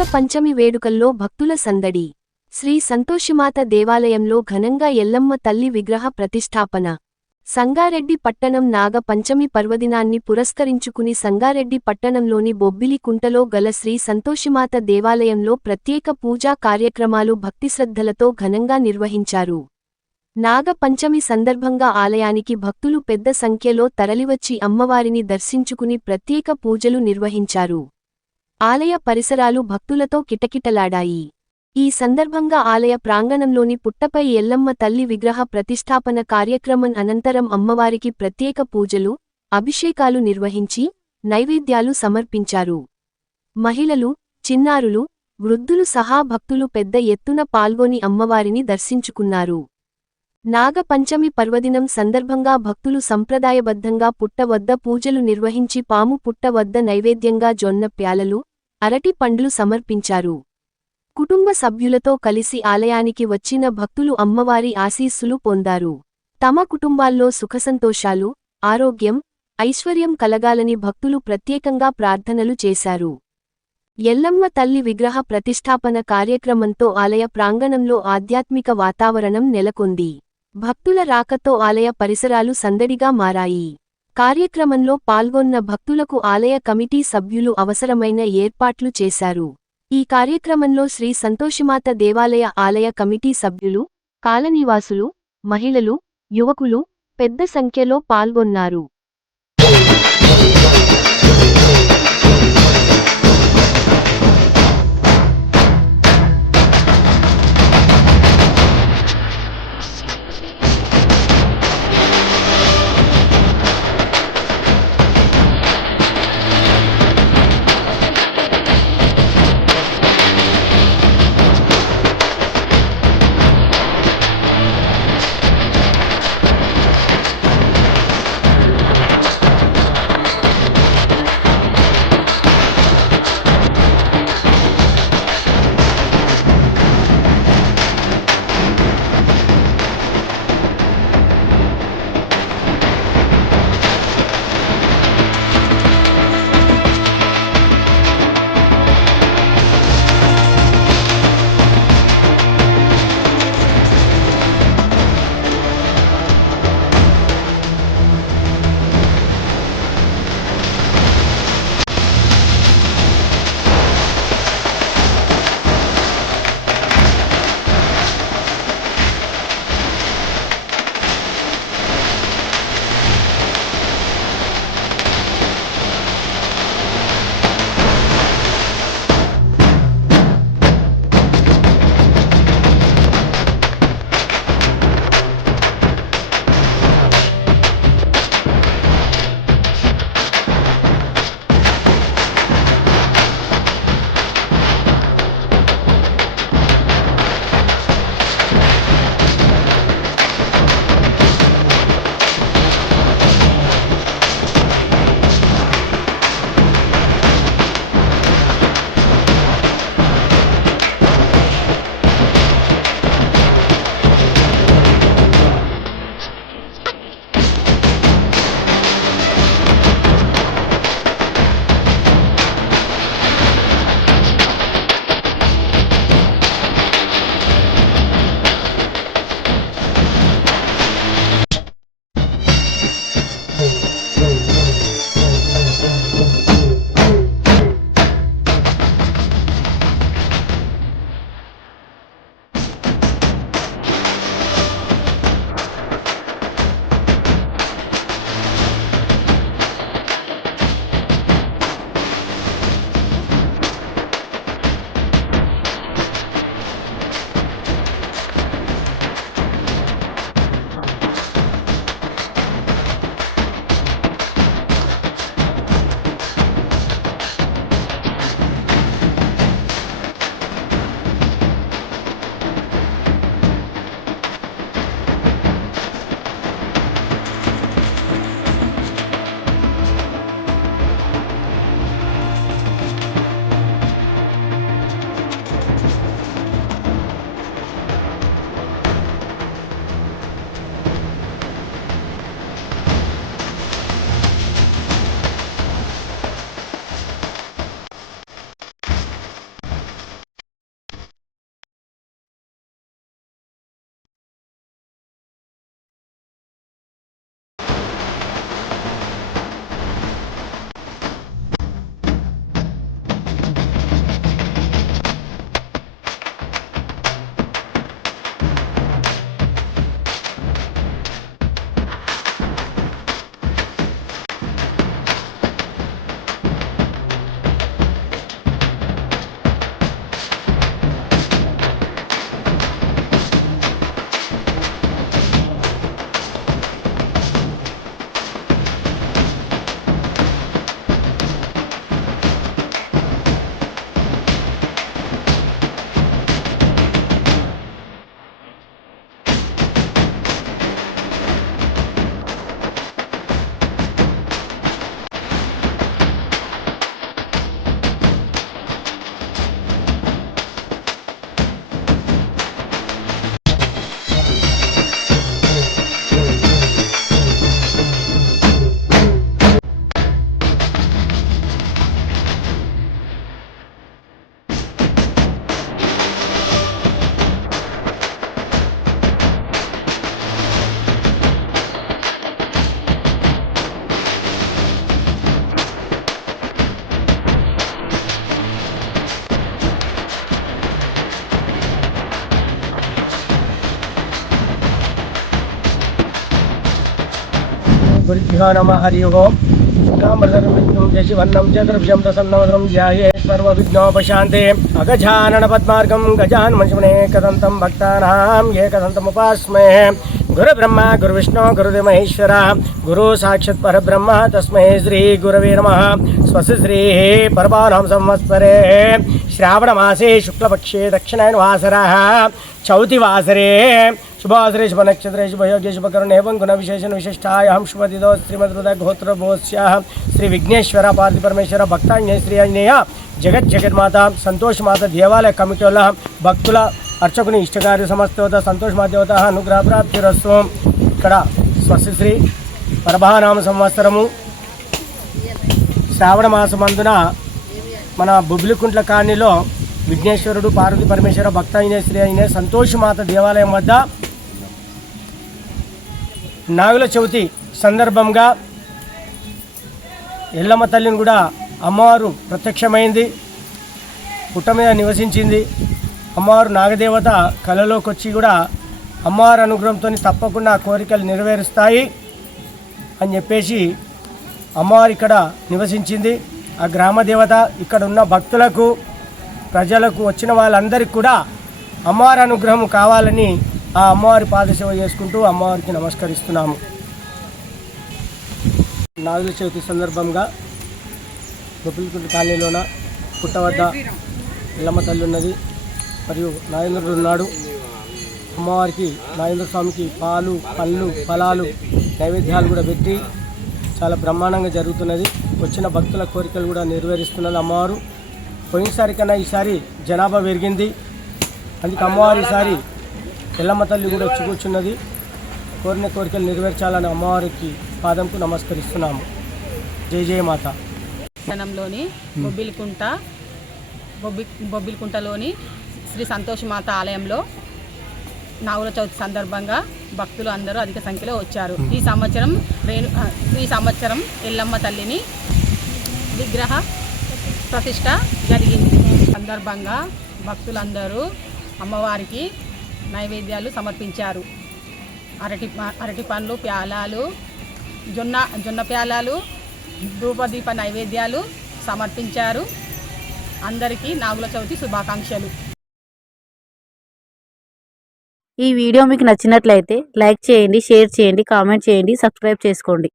నాగపంచమి వేడుకల్లో భక్తుల సందడి. శ్రీ సంతోషిమాత దేవాలయంలో ఘనంగా ఎల్లమ్మ తల్లి విగ్రహ ప్రతిష్ఠాపన. సంగారెడ్డి పట్టణం నాగ పంచమి పర్వదినాన్ని పురస్కరించుకుని సంగారెడ్డి పట్టణంలోని బొబ్బిలి కుంటలో గల శ్రీ సంతోషిమాత దేవాలయంలో ప్రత్యేక పూజా కార్యక్రమాలు భక్తిశ్రద్ధలతో ఘనంగా నిర్వహించారు. నాగ పంచమి సందర్భంగా ఆలయానికి భక్తులు పెద్ద సంఖ్యలో తరలివచ్చి అమ్మవారిని దర్శించుకుని ప్రత్యేక పూజలు నిర్వహించారు. ఆలయ పరిసరాలు భక్తులతో కిటకిటలాడాయి. ఈ సందర్భంగా ఆలయ ప్రాంగణంలోని పుట్టపై ఎల్లమ్మ తల్లి విగ్రహ ప్రతిష్ఠాపన కార్యక్రమం అనంతరం అమ్మవారికి ప్రత్యేక పూజలు, అభిషేకాలు నిర్వహించి నైవేద్యాలు సమర్పించారు. మహిళలు, చిన్నారులు, వృద్ధులు సహా భక్తులు పెద్ద ఎత్తున పాల్గొని అమ్మవారిని దర్శించుకున్నారు. నాగ పంచమి పర్వదినం సందర్భంగా భక్తులు సంప్రదాయబద్ధంగా పుట్ట వద్ద పూజలు నిర్వహించి పాము పుట్ట వద్ద నైవేద్యంగా జొన్న ప్యాలలు, అరటి పండ్లు సమర్పించారు. కుటుంబ సభ్యులతో కలిసి ఆలయానికి వచ్చిన భక్తులు అమ్మవారి ఆశీస్సులు పొందారు. తమ కుటుంబాల్లో సుఖసంతోషాలు, ఆరోగ్యం, ఐశ్వర్యం కలగాలని భక్తులు ప్రత్యేకంగా ప్రార్థనలు చేశారు. ఎల్లమ్మ తల్లి విగ్రహ ప్రతిష్ఠాపన కార్యక్రమంతో ఆలయ ప్రాంగణంలో ఆధ్యాత్మిక వాతావరణం నెలకొంది. భక్తుల రాకతో ఆలయ పరిసరాలు సందడిగా మారాయి. కార్యక్రమంలో పాల్గొన్న భక్తులకు ఆలయ కమిటీ సభ్యులు అవసరమైన ఏర్పాట్లు చేశారు. ఈ కార్యక్రమంలో శ్రీ సంతోషిమాత దేవాలయ ఆలయ కమిటీ సభ్యులు, కాలనీవాసులు, మహిళలు, యువకులు పెద్ద సంఖ్యలో పాల్గొన్నారు. गुरुभ्यो नमः हरि ओम् शुक्लाम्बरधरं शशिवर्णं चतुर्भुजं प्रसन्नवदनं ध्यायेत् सर्वविघ्नोपशान्ते अगजानन पद्मार्गं गजाननमणिकदन्तं भक्तानां एकदन्तमुपास्महे गुरुब्रह्मा गुरुविष्णु गुरुदेव महेश्वर गुरु साक्षात् परब्रह्म तस्मै श्री गुरवे नमः स्वस्ति श्री परमानां संवत्सरे श्रावणमासे शुक्लपक्षे दक्षिणायनवासरः चौतिवासरे शुभवासरे शुभनक्षत्रे शुभयोगे शुभकरणे एवं गुणविशेषण विशिष्टायां शुभदिदो श्रीमद्रुदगोत्रभोस्याः श्री विघ्नेश्वर पार्वती परमेश्वर भक्तांजय श्री आंजनेय जगत जगन्माता संतोष माता देवालय कमिटी वల్ల భక్తుల అర్చకుని ఇష్టకార్య సమస్తవత సంతోష్ మాదేవత అనుగ్రహ ప్రాప్తిరస్తు. ఇక్కడ స్వస్తి శ్రీ పరభానామ సంవత్సరము శ్రావణ మాసమందున మన బొబ్బిలికుంట్ల కాలనీలో విఘ్నేశ్వరుడు పార్వతి పరమేశ్వర భక్తాంజనేయ శ్రీ ఆంజనేయ సంతోష్ మాత దేవాలయం వద్ద నాగుల చవితి సందర్భంగా ఎల్లమ్మ తల్లిని కూడా అమ్మవారు ప్రత్యక్షమైంది, పుట్ట మీద నివసించింది. అమ్మవారు నాగదేవత కళలోకి వచ్చి కూడా అమ్మవారి అనుగ్రహంతో తప్పకుండా కోరికలు నెరవేరుస్తాయి అని చెప్పేసి అమ్మవారు ఇక్కడ నివసించింది. ఆ గ్రామ దేవత ఇక్కడ ఉన్న భక్తులకు ప్రజలకు వచ్చిన వాళ్ళందరికీ కూడా అమ్మవారి అనుగ్రహం కావాలని ఆ అమ్మవారి పాదసేవ చేసుకుంటూ అమ్మవారికి నమస్కరిస్తున్నాము. నాగుల చవితి సందర్భంగా బొబ్బిలికుంట కాలనీలోన పుట్ట వద్ద ఎల్లమ్మ తల్లి ఉన్నది మరియు నాగేంద్రుడు ఉన్నాడు. అమ్మవారికి నాగేంద్ర స్వామికి పాలు పళ్ళు ఫలాలు నైవేద్యాలు కూడా పెట్టి చాలా బ్రహ్మాండంగా జరుగుతున్నది. వచ్చిన భక్తుల కోరికలు కూడా నెరవేరుస్తున్నది అమ్మవారు. పోయినసారి కన్నా ఈసారి జనాభా పెరిగింది, అందుకే అమ్మవారి ఈసారి ఎల్లమ్మ తల్లి కూడా వచ్చి కూర్చున్నది. కోరిన కోరికలు నెరవేర్చాలని అమ్మవారికి పాదంకు నమస్కరిస్తున్నాము. జై జయ మాత. పట్టణంలోని బొబ్బిలికుంటలోని శ్రీ సంతోష్ మాత ఆలయంలో నాగుల చవితి సందర్భంగా భక్తులు అందరూ అధిక సంఖ్యలో వచ్చారు. ఈ సంవత్సరం ఎల్లమ్మ తల్లిని విగ్రహ ప్రతిష్ట జరిగింది. సందర్భంగా భక్తులందరూ అమ్మవారికి నైవేద్యాలు సమర్పించారు. అరటి పండ్లు ప్యాలాలు, జొన్న ప్యాలాలు, ధూపదీప నైవేద్యాలు సమర్పించారు. అందరికీ నాగుల చవితి శుభాకాంక్షలు. ఈ వీడియో మీకు నచ్చినట్లయితే లైక్ చేయండి, షేర్ చేయండి, కామెంట్ చేయండి, సబ్స్క్రైబ్ చేసుకోండి.